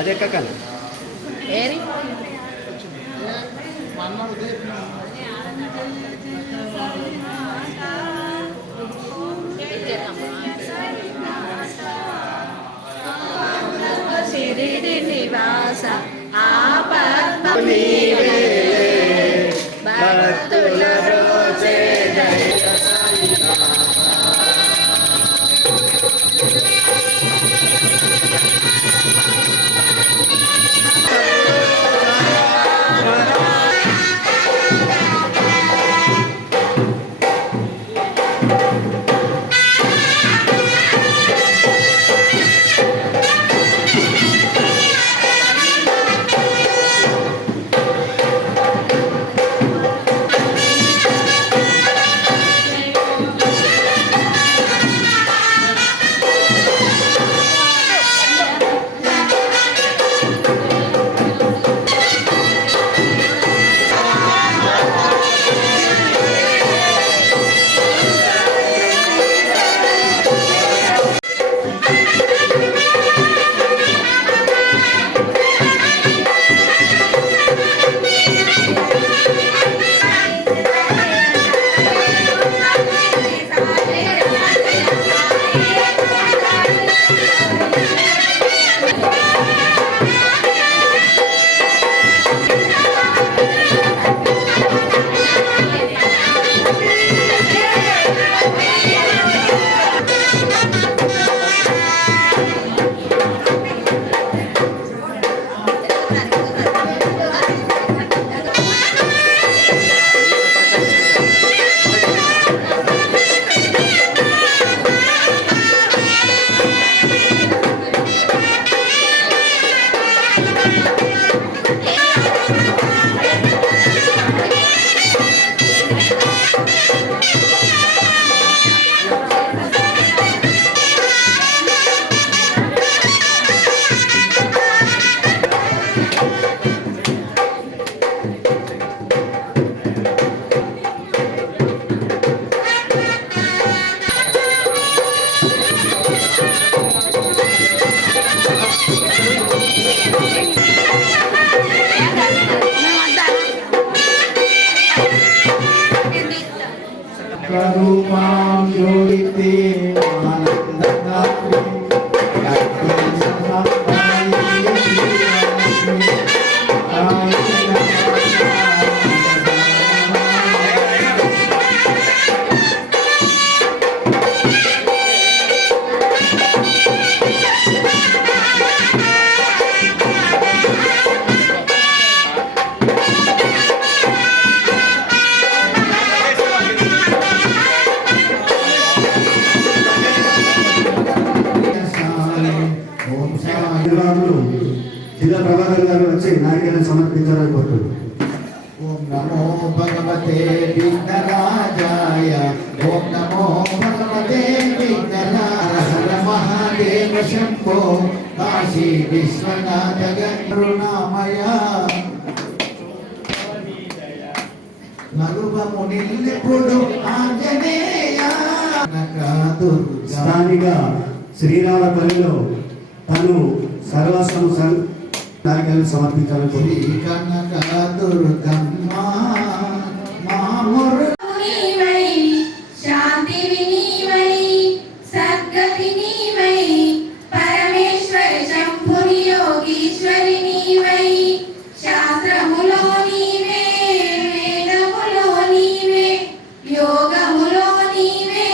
అదే కాదు ఏరి శిరిడి నివాస ఆపద భక్తుల రోజే Karupam Yolite Anandakri జిల్లా ప్రభాకర్ గారు వచ్చి నాయకులను సమర్పించాలని కోరుతున్నాను. ఓం నమో భగవతే విఘ్నరాజాయ ఓం నమో భగవతే విఘ్నరాజ మహాదేవ శంభో కాశీ విశ్వనాథ కరుణామయ నలుగము నిల్లెప్పుడు ఆంజనేయ స్థానిక శ్రీరామపల్లిలో తను సర్వస్వం నాయకులను సమర్పించాలని కనక దుర్గమ్మ మామూరు శాంతి వినివై సద్గతి నీవై పరమేశ్వర శంభుని యోగీశ్వరి నీవై శాస్త్రములో నీవే వేదములో నీవే యోగములో నీవే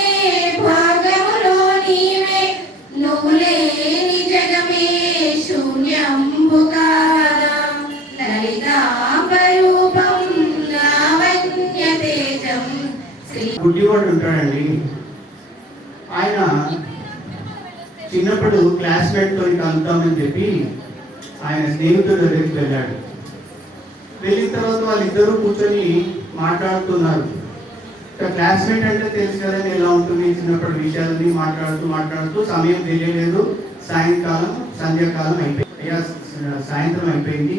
భాగములో నీవే నువ్వు లేని జగమే శూన్యంబుకారా లలితాంబరూపం లావణ్య తేజం గుడ్డివాడు ఉంటాడండి. ఆయన చిన్నప్పుడు క్లాస్మేట్తో కలుద్దామని చెప్పి ఆయన స్నేహితుల దగ్గరికి వెళ్ళాడు. వెళ్ళిన తర్వాత వాళ్ళిద్దరూ కూర్చొని మాట్లాడుతున్నారు. క్లాస్మేట్ అంటే తెలుసు కదండి ఎలా ఉంటుంది, చిన్నప్పటి విషయాలని మాట్లాడుతూ సమయం తెలియలేదు. సాయంకాలం సంధ్యాకాలం అయిపోయింది, సాయంత్రం అయిపోయింది,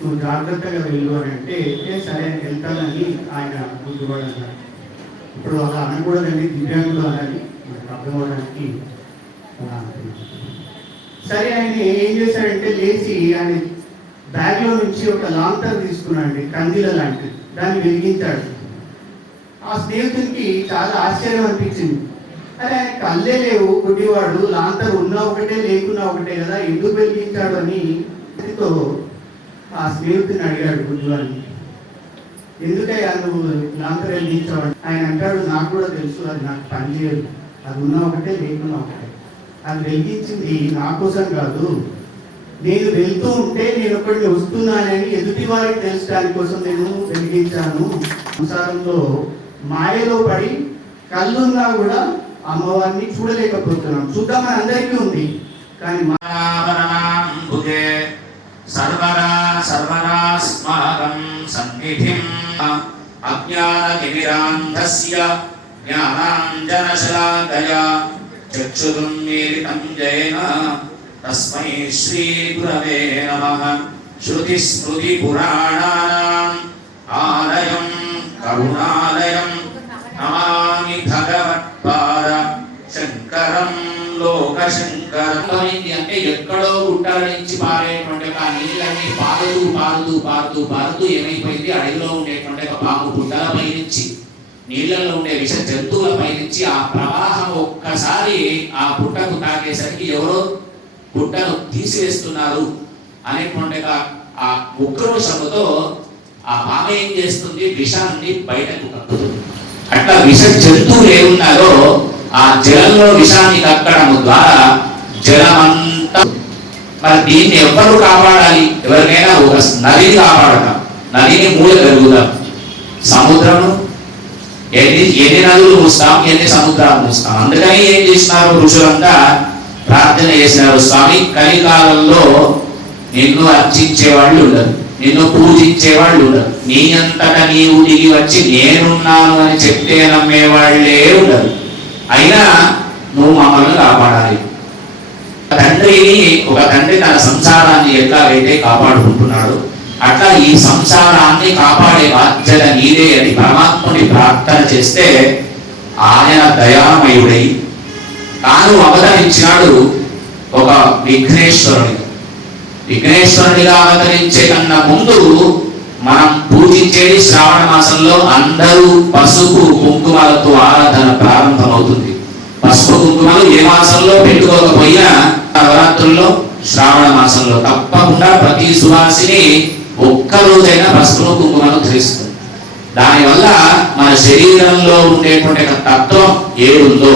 నువ్వు జాగ్రత్తగా వెళ్ళు అని అంటే సరే వెళ్తానని ఆయన గుర్తుపడి అన్నారు. ఇప్పుడు అలా అనకూడదండి, దివ్యాంగులు అనాలి, మనకు అర్థం అవడానికి అలా అంటున్నాను. సరే ఆయన ఏం చేశాడంటే లేచి ఆయన బ్యాగ్లో నుంచి ఒక లాంతర్ తీసుకున్నాడు, కందిల లాంటిది, దాన్ని వెలిగించాడు. ఆ స్నేహితునికి చాలా ఆశ్చర్యం అనిపించింది. అరే ఆయన కళ్ళే లేవు, గుడ్డివాడు, లాంతర్ ఉన్నా ఒకటే లేకున్నా ఒకటే కదా, ఎందుకు వెలిగించాడు అని ఆ స్నేహితుని అడిగాడు గుడ్డివాడిని, ఎందుకయ్యా నువ్వు లాంతర్ వెలిగించావు? ఆయన అంటాడు, నాకు కూడా తెలుసు, అది నాకు పని చేయదు, అది ఉన్నా ఒకటే లేకున్నా ఒకటే, అది వెలిగించింది నా కోసం కాదు, నేను వెళ్తూ ఉంటే నేను ఒకటి వస్తున్నానని ఎదుటి వారికి తెలుసడానికి కోసం నేను వెలిగించాను. సంసారంలో మాయలో పడి కళ్ళున్నా కూడా అమ్మవారిని చూడలేకపోతున్నాం. చూద్దామని అందరికీ ఉంది, కానీ సర్వదా సర్వదాస్మాకం సన్నిధిం అజ్ఞానతిమిరాంధస్య జ్ఞానాంజనశలాకయా చక్షురున్మీలితం జయేన తస్మై శ్రీ గురవే నమః. శృతి స్మృతి పురాణానాం ఆలయం కరుణాలయం నమామి భగవత్పాద శంకరం లోకశంకరం. అంటే ఎక్కడో గుట్టల నుంచి పారేటువంటి ఆ నీళ్ళని పారుతూ ఏమైపోయింది, అడవిలో ఉండేటువంటి ఒక పాము పుట్టలపై నుంచి, నీళ్ళలో ఉండే విష జంతువులపై నుంచి ఆ ప్రవాహం ఒక్కసారి ఆ పుట్టకు తాకేసరికి ఎవరో పుట్టను తీసివేస్తున్నారు అనేటువంటి ఆ ఉక్రోషముతో ఆ పాము ఏం చేస్తుంది, విషాన్ని బయటకు కక్కుతుంది. అట్లా విష జంతువులు ఏమున్నారో ఆ జలంలో విషాన్ని కక్కడం ద్వారా జలమంతా, మరి దీన్ని ఎవరు కాపాడాలి? ఎవరికైనా ఒక నదిని కాపాడతాం, నదిని మూయగలుగుతాం. సముద్రము ఎన్ని నదులు మూస్తాం, ఎన్ని సముద్రాలు మూస్తాం. అందుకని ఏం చేసినారు ఋషులంతా ప్రార్థన చేసినారు, స్వామి కలికాలంలో నిన్ను అర్చించే వాళ్ళు ఉండరు, నిన్ను పూజించే వాళ్ళు ఉండరు, నీ అంతటా నీవు దిగి వచ్చి నేనున్నాను అని చెప్తే నమ్మే వాళ్ళే ఉండరు, అయినా నువ్వు మమ్మల్ని కాపాడాలి. ఒక తండ్రి తన సంసారాన్ని ఎట్లాగైతే కాపాడుకుంటున్నాడు, అట్లా ఈ సంసారాన్ని కాపాడే బాధ్యత నీదే అని పరమాత్ముని ప్రార్థన చేస్తే ఆయన దయామయుడై తాను అవతరించినాడు ఒక విఘ్నేశ్వరుడిగా అవతరించే కన్నా ముందు మనం పూజించేది శ్రావణ మాసంలో అందరూ పసుపు కుంకుమలతో ఆరాధన ప్రారంభమవుతుంది. పసుపు కుంకుమలు ఏ మాసంలో పెట్టుకోకపోయినా నవరాత్రుల్లో శ్రావణ మాసంలో తప్పకుండా ప్రతి సువాసిని ఒక్కరోజైనా పసుపును కుంకుమను ధరిస్తుంది. దానివల్ల మన శరీరంలో ఉండేటువంటి తత్వం ఏడుందో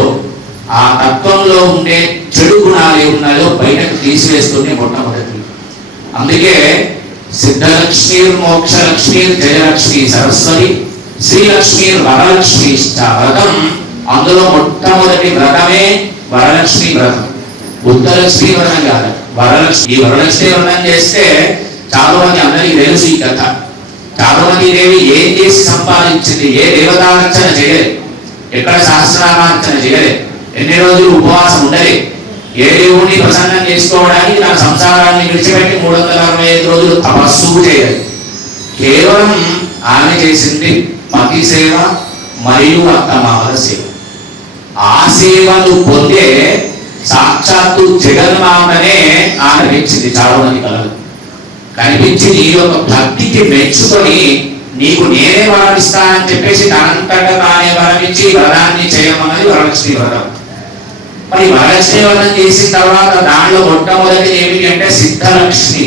ఆ తత్వంలో ఉండే చెడు గుణాలు ఏమున్నాయో బయటకు తీసివేస్తూనే మొట్టమొదటి. అందుకే సిద్ధలక్ష్మీ మోక్షలక్ష్మీ జయలక్ష్మీ సరస్వతి శ్రీలక్ష్మీ వరలక్ష్మీ వ్రతం. అందులో మొట్టమొదటి వ్రతమే వరలక్ష్మీ వ్రతం, బుద్ధలక్ష్మీ వ్రతం కాదు, వరలక్ష్మి. ఈ వరలక్ష్మీ వ్రతం చేస్తే చాలా మంది అందరికీ తెలుసు ఈ కథ. చాలా మంది దేవి ఏం చేసి సంపాదించింది, ఏ దేవతార్చన చేయలేదు, ఎక్కడ సహస్రనామార్చన చేయలేదు, ఎన్ని రోజులు ఉపవాసం ఉండలే, ఏ దేవుడిని ప్రసన్నం చేసుకోవడానికి తన సంసారాన్ని విడిచిపెట్టి 365 రోజులు తపస్సు చేయాలి. కేవలం ఆమె చేసింది పతి సేవ మరియు అత్తమామల సేవ. ఆ సేవను పొందే సాక్షాత్తు జగన్మాతనే ఆమె పెంచింది. చాలా మంది కలదు కనిపించి నీ యొక్క భక్తికి మెచ్చుకొని నీకు నేనే వరమిస్తానని చెప్పేసి తనంతటా తానే వరమించి వ్రతాన్ని చేయమన్నది వరలక్ష్మి వ్రతం. మరి వరలక్ష్మి వ్రతం చేసిన తర్వాత దానిలో మొట్టమొదటి ఏమిటి అంటే సిద్ధలక్ష్మి.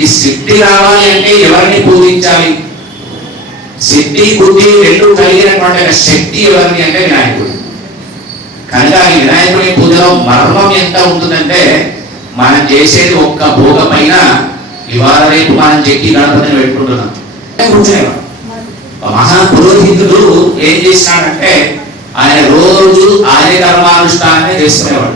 ఈ సిద్ధి రావాలి అంటే ఎవరిని పూజించాలి? సిద్ధి బుద్ధి రెండు కలిగినటువంటి శక్తి ఎవరిని అంటే వినాయకుడు. కనుక ఈ వినాయకుడి పూజలో మర్మం ఎంత ఉంటుందంటే మనం చేసేది ఒక్క భోగ పైన ఇవాళ రేపు మనం చెక్కి గణపతిని పెట్టుకుంటున్నాం. కూర్చునేవాడు మహాపురోహితుడు ఏం చేసినాడంటే ఆయన రోజు ఆయన కర్మానుష్ఠానాన్ని చేసుకునేవాడు.